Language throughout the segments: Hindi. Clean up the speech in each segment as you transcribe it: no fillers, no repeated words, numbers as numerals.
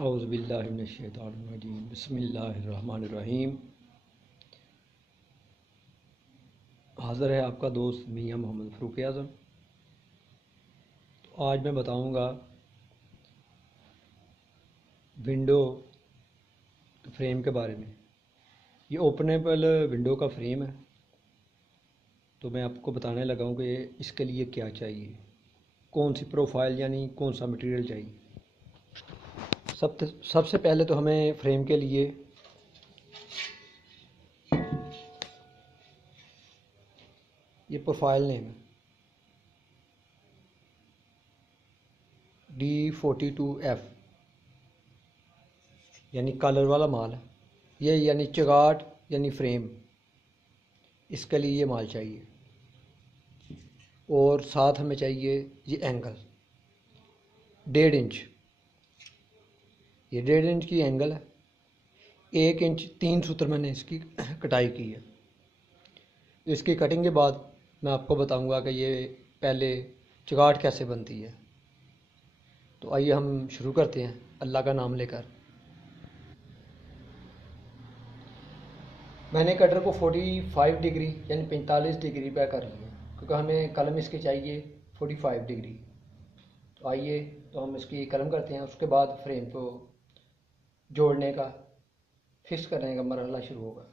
औज़ुबिल्लाहि मिनश्शैतानिर्रजीम बिस्मिल्लाहिर्रहमानिर्रहीम। हाज़िर है आपका दोस्त मियाँ मोहम्मद फ़ारूक आज़म। तो आज मैं बताऊंगा विंडो फ्रेम के बारे में। ये ओपनेबल विंडो का फ्रेम है। तो मैं आपको बताने लगा हूँ कि इसके लिए क्या चाहिए, कौन सी प्रोफाइल यानी कौन सा मटेरियल चाहिए। सबसे पहले तो हमें फ्रेम के लिए ये प्रोफाइल नेम है D42F, यानी कलर वाला माल है ये, यानी चगाट यानी फ्रेम, इसके लिए ये माल चाहिए। और साथ हमें चाहिए ये एंगल 1.5 इंच, ये 1.5 इंच की एंगल है। 1 इंच 3 सूत्र मैंने इसकी कटाई की है। तो इसकी कटिंग के बाद मैं आपको बताऊंगा कि ये पहले चगाट कैसे बनती है। तो आइए हम शुरू करते हैं अल्लाह का नाम लेकर। मैंने कटर को 45 डिग्री यानी 45 डिग्री पे कर लिया, क्योंकि हमें कलम इसकी चाहिए 45 डिग्री। तो आइए तो हम इसकी कलम करते हैं, उसके बाद फ्रेम को जोड़ने का, फिक्स करने का मरहला शुरू होगा।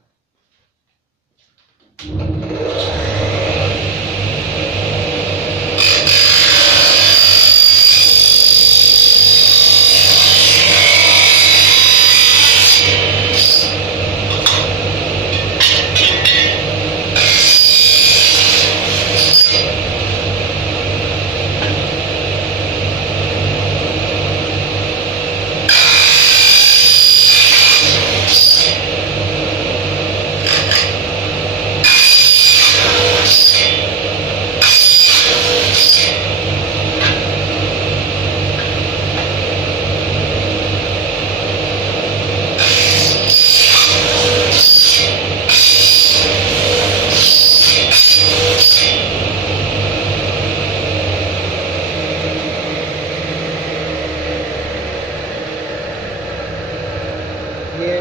ये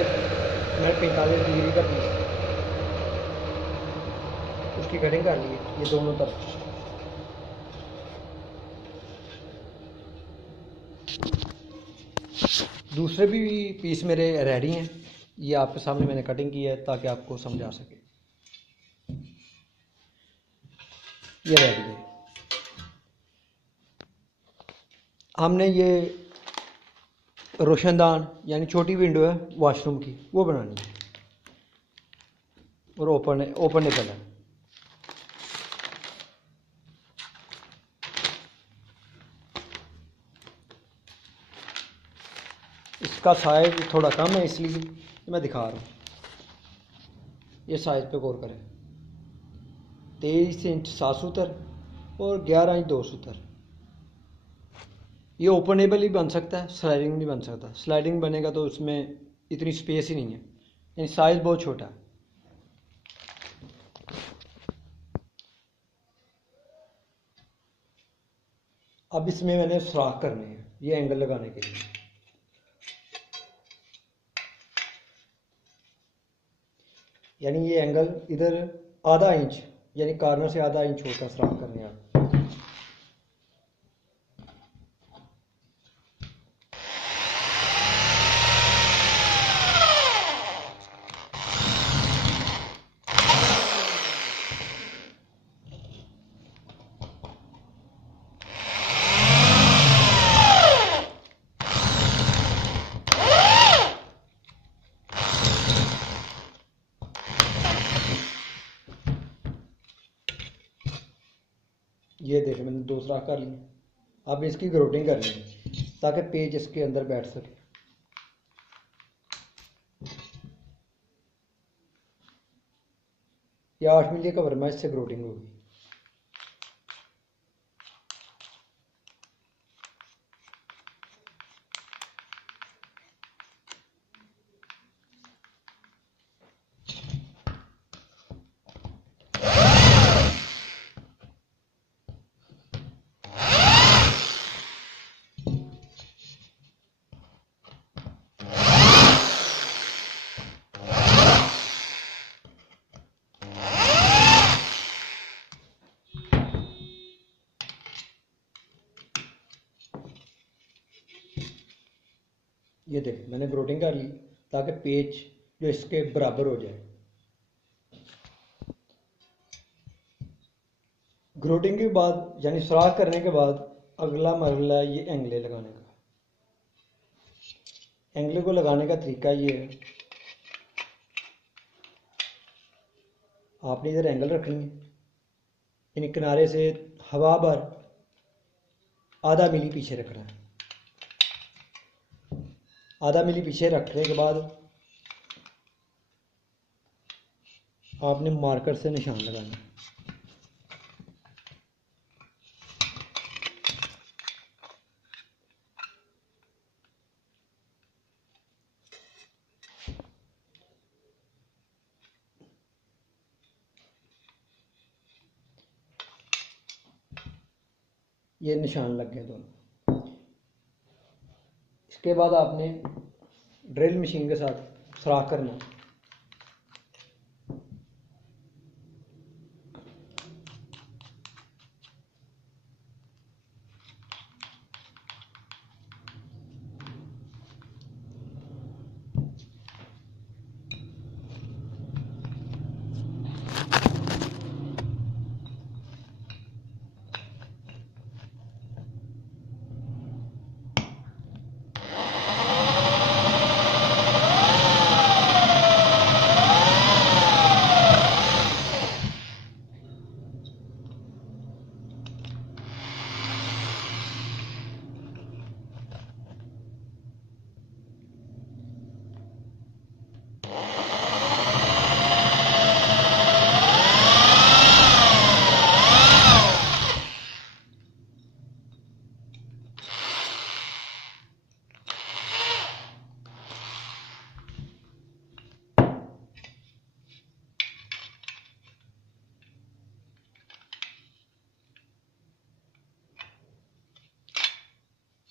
मैंने 45 डिग्री का पीस उसकी कटिंग कर ली है, ये दोनों तरफ। दूसरे भी पीस मेरे रेडी हैं, ये आपके सामने मैंने कटिंग की है ताकि आपको समझा सके। ये रेडी है। हमने ये रोशनदान यानी छोटी विंडो है वॉशरूम की, वो बनानी है और ओपनेबल है। इसका साइज थोड़ा कम है इसलिए मैं दिखा रहा हूँ। ये साइज पे गौर करें, 23 इंच 7 सूत्र और 11 इंच 2 सूत्र। ये ओपनेबल ही बन सकता है, स्लाइडिंग नहीं बन सकता। स्लाइडिंग बनेगा तो उसमें इतनी स्पेस ही नहीं है, यानी साइज बहुत छोटा है। अब इसमें मैंने सुराख करने हैं ये एंगल लगाने के लिए। यानी ये एंगल इधर आधा इंच यानी कॉर्नर से आधा इंच छोटा सुराख करने हैं। ये देखें मैंने 2 सुराख कर लिए। अब इसकी ग्रोटिंग करनी है ताकि पेज इसके अंदर बैठ सके। ये 8 मिली का वर्मा, इससे ग्रोटिंग होगी। ये देख मैंने ग्रोटिंग कर ली ताकि पेज जो इसके बराबर हो जाए। ग्रोटिंग के बाद यानी सुराख करने के बाद अगला मरहला है ये एंगले लगाने का। एंगले को लगाने का तरीका ये है, आपने इधर एंगल रखनी है, इन किनारे से हवा भर आधा मिली पीछे रखना है। आधा मिली पीछे रखने के बाद आपने मार्कर से निशान लगाना है। ये निशान लग गए दोनों। इसके बाद आपने ड्रिल मशीन के साथ सुराख करना है।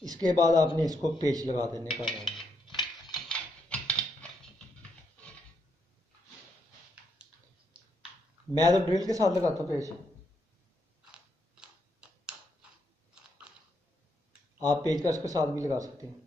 इसके बाद आपने इसको पेच लगा देने का है। मैं तो ड्रिल के साथ लगाता हूँ पेच, आप पेचकस के साथ भी लगा सकते हैं।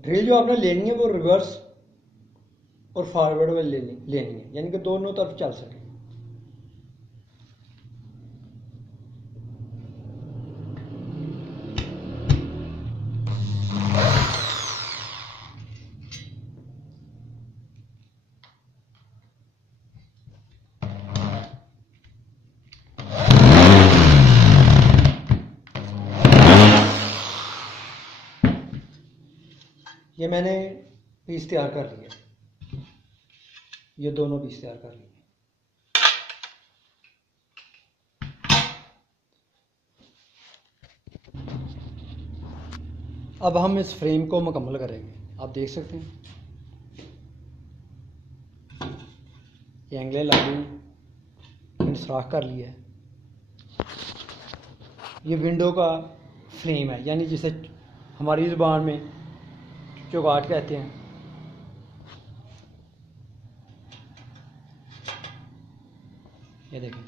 ड्रिल जो आपने लेनी है वो रिवर्स और फॉरवर्ड में लेनी है, यानी कि दोनों तरफ चल सके। ये मैंने पीस तैयार कर लिया, ये दोनों पीस तैयार कर लिए। अब हम इस फ्रेम को मुकम्मल करेंगे। आप देख सकते हैं ये एंगले लागू सुराख कर लिया है। ये विंडो का फ्रेम है, यानी जिसे हमारी ज़ुबान में चौगाठ कहते हैं। ये देखें,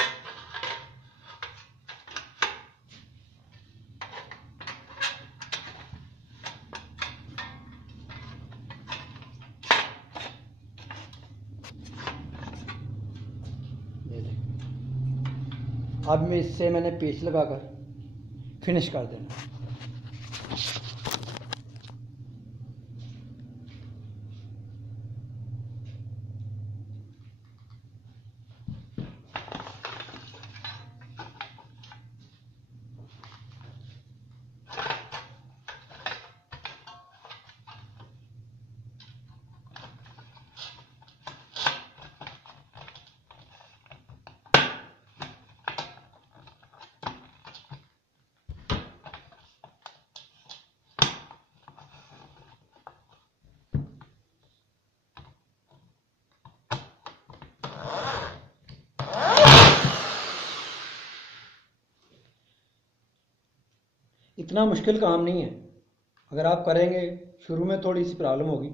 ये देखें। अब मैं इससे मैंने पेस्ट लगाकर फिनिश कर देना। इतना मुश्किल काम नहीं है, अगर आप करेंगे। शुरू में थोड़ी सी प्रॉब्लम होगी।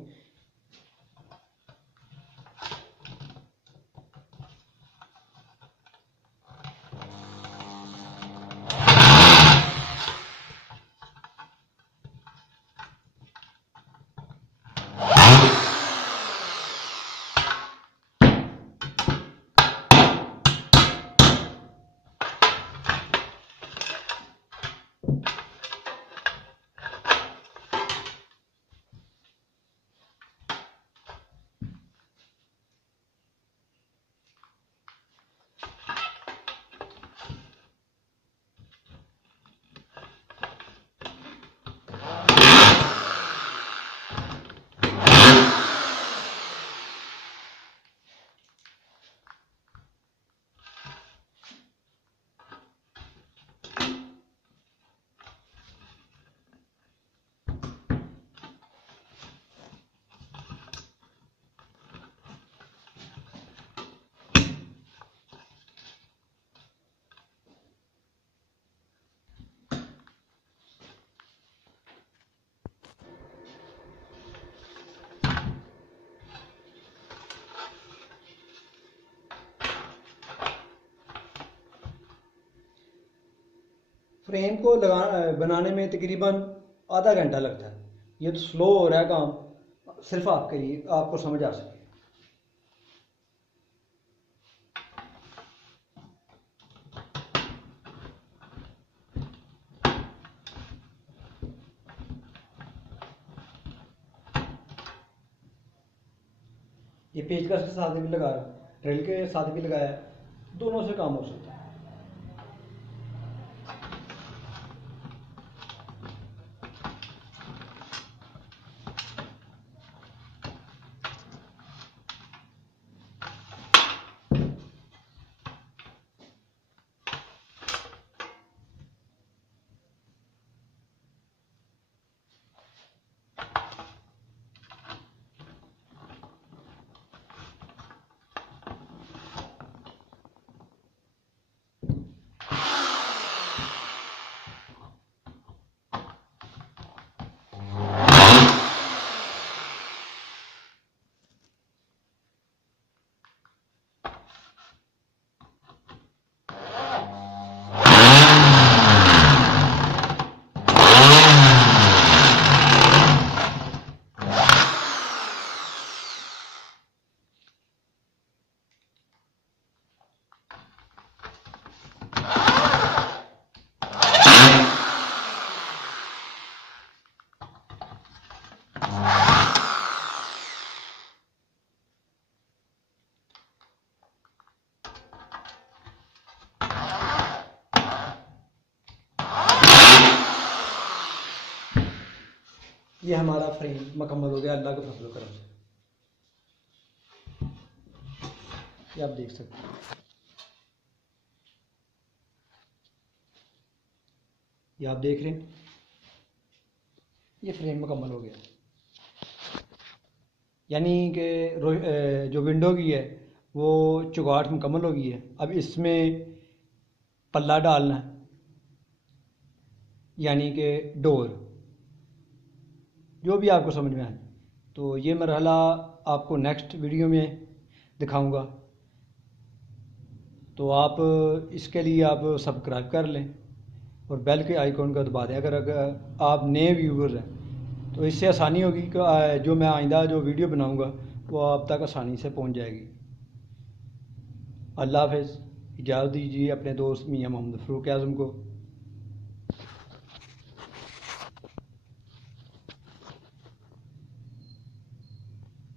फ्रेम को बनाने में तकरीबन आधा घंटा लगता है। ये तो स्लो हो रहा है काम, सिर्फ आपके लिए, आपको समझ आ सके। ये पेचकस के साथ भी लगा, ड्रिल के साथ भी लगाया, दोनों से काम हो सकता है। ये हमारा फ्रेम मुकम्मल हो गया अल्लाह के फजल करम से। ये आप देख सकते हैं, ये आप देख रहे हैं, ये फ्रेम मुकम्मल हो गया। यानी कि जो विंडो की है वो चौगाठ मुकम्मल हो गई है। अब इसमें पल्ला डालना है, यानी कि डोर, जो भी आपको समझ में आए। तो ये मरहला आपको नेक्स्ट वीडियो में दिखाऊंगा। तो आप इसके लिए आप सब्सक्राइब कर लें और बेल के आइकॉन को दबा दें अगर आप नए व्यूवर हैं। तो इससे आसानी होगी कि जो मैं आइंदा जो वीडियो बनाऊंगा वो आप तक आसानी से पहुंच जाएगी। अल्लाह हाफ़िज़। इजाज़त दीजिए अपने दोस्त मियां मोहम्मद फ़ारूक आज़म को।